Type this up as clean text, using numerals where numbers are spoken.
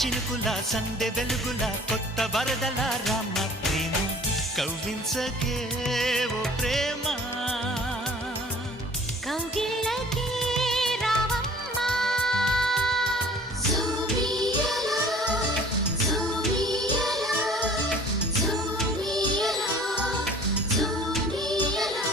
చినుకుల సందె వెలుగుల కొత్త వరదల రామ ప్రేమ కవ్వించకే ఓ ప్రేమ కౌగిళ్ళకే రావమ్మా జూమియలా జూమియలా జూమియలా జూమియలా